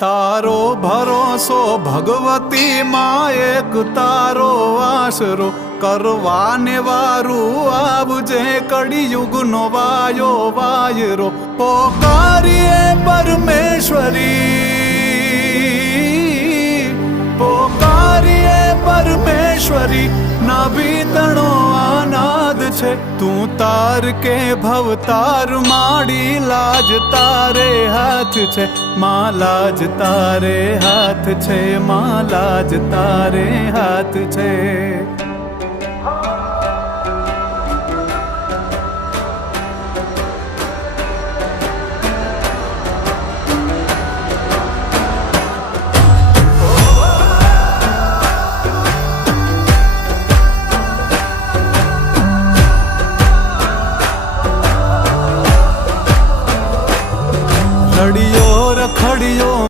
तारो भरोसो भगवती माँ एक तारो आसरो करवाने वारू आवजे कड़ियुग नो वायो वायरो पोकारिए परमेश्वरी पोकारिए परमेश्वरी नबीतणो अनाद छे तू तार के भवतार माड़ी लाज तारे हाथ छे माँ लाज तारे हाथ छे माँ लाज तारे हाथ छे।